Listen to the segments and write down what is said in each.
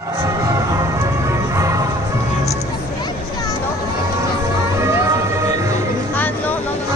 Ah no, no, no.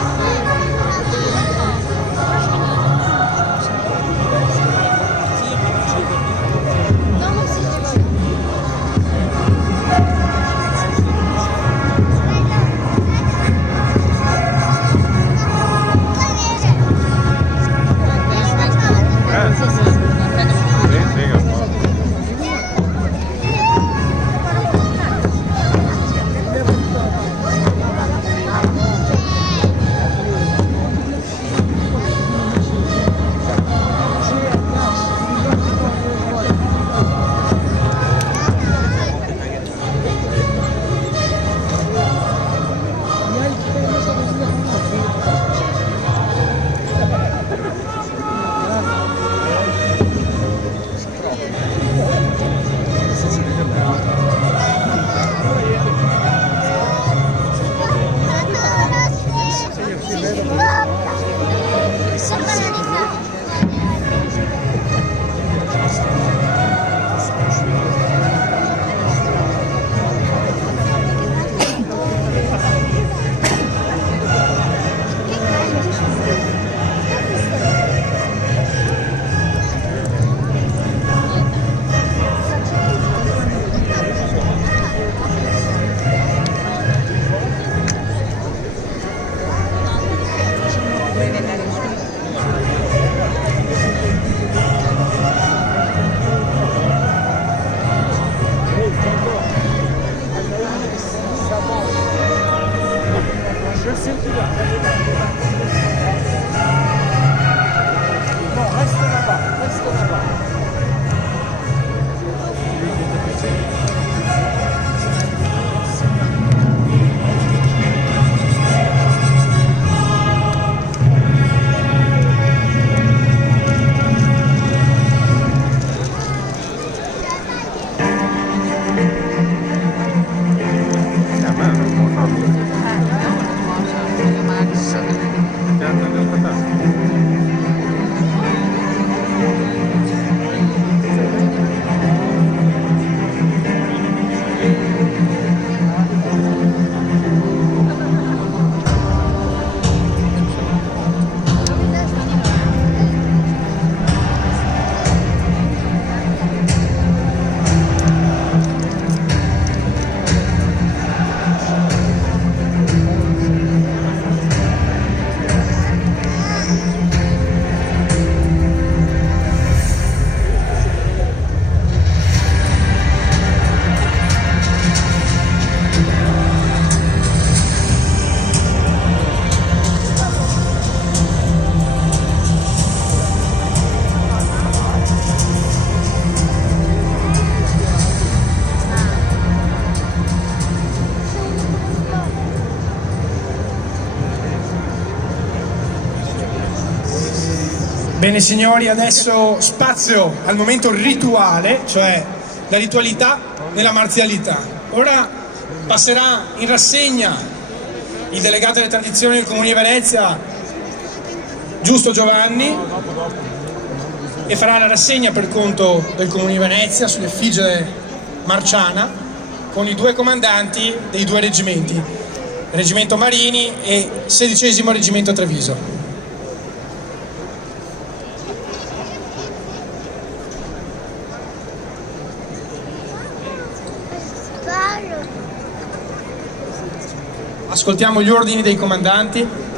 No, sì, ci vado. Bene signori, adesso spazio al momento rituale, cioè la ritualità nella marzialità. Ora passerà in rassegna il delegato delle tradizioni del Comune di Venezia, Giusto Giovanni, e farà la rassegna per conto del Comune di Venezia sull'effigie marciana con i due comandanti dei due reggimenti, Reggimento Marini e 16° Reggimento Treviso. Ascoltiamo gli ordini dei comandanti.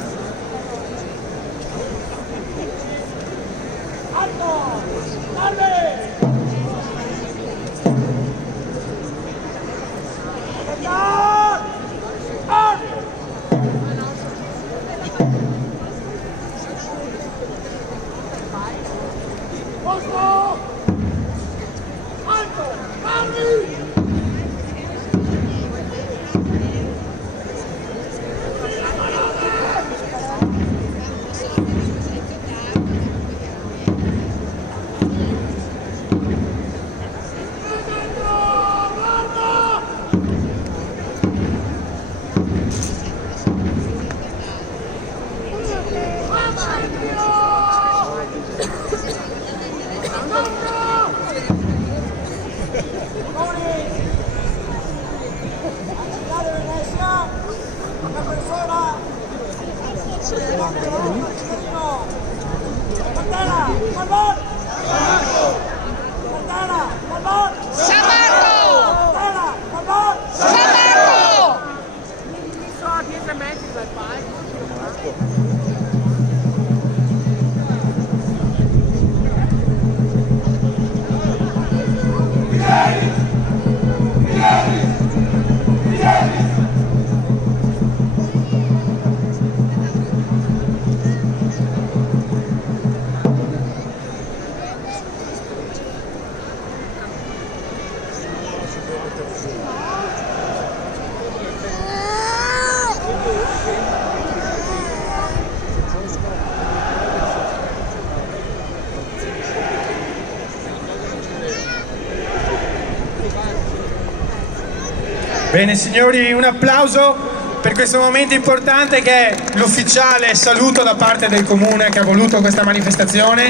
Bene signori, un applauso per questo momento importante che è l'ufficiale saluto da parte del comune che ha voluto questa manifestazione.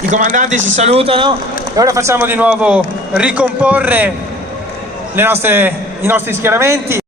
I comandanti si salutano e ora facciamo di nuovo ricomporre i nostri schieramenti.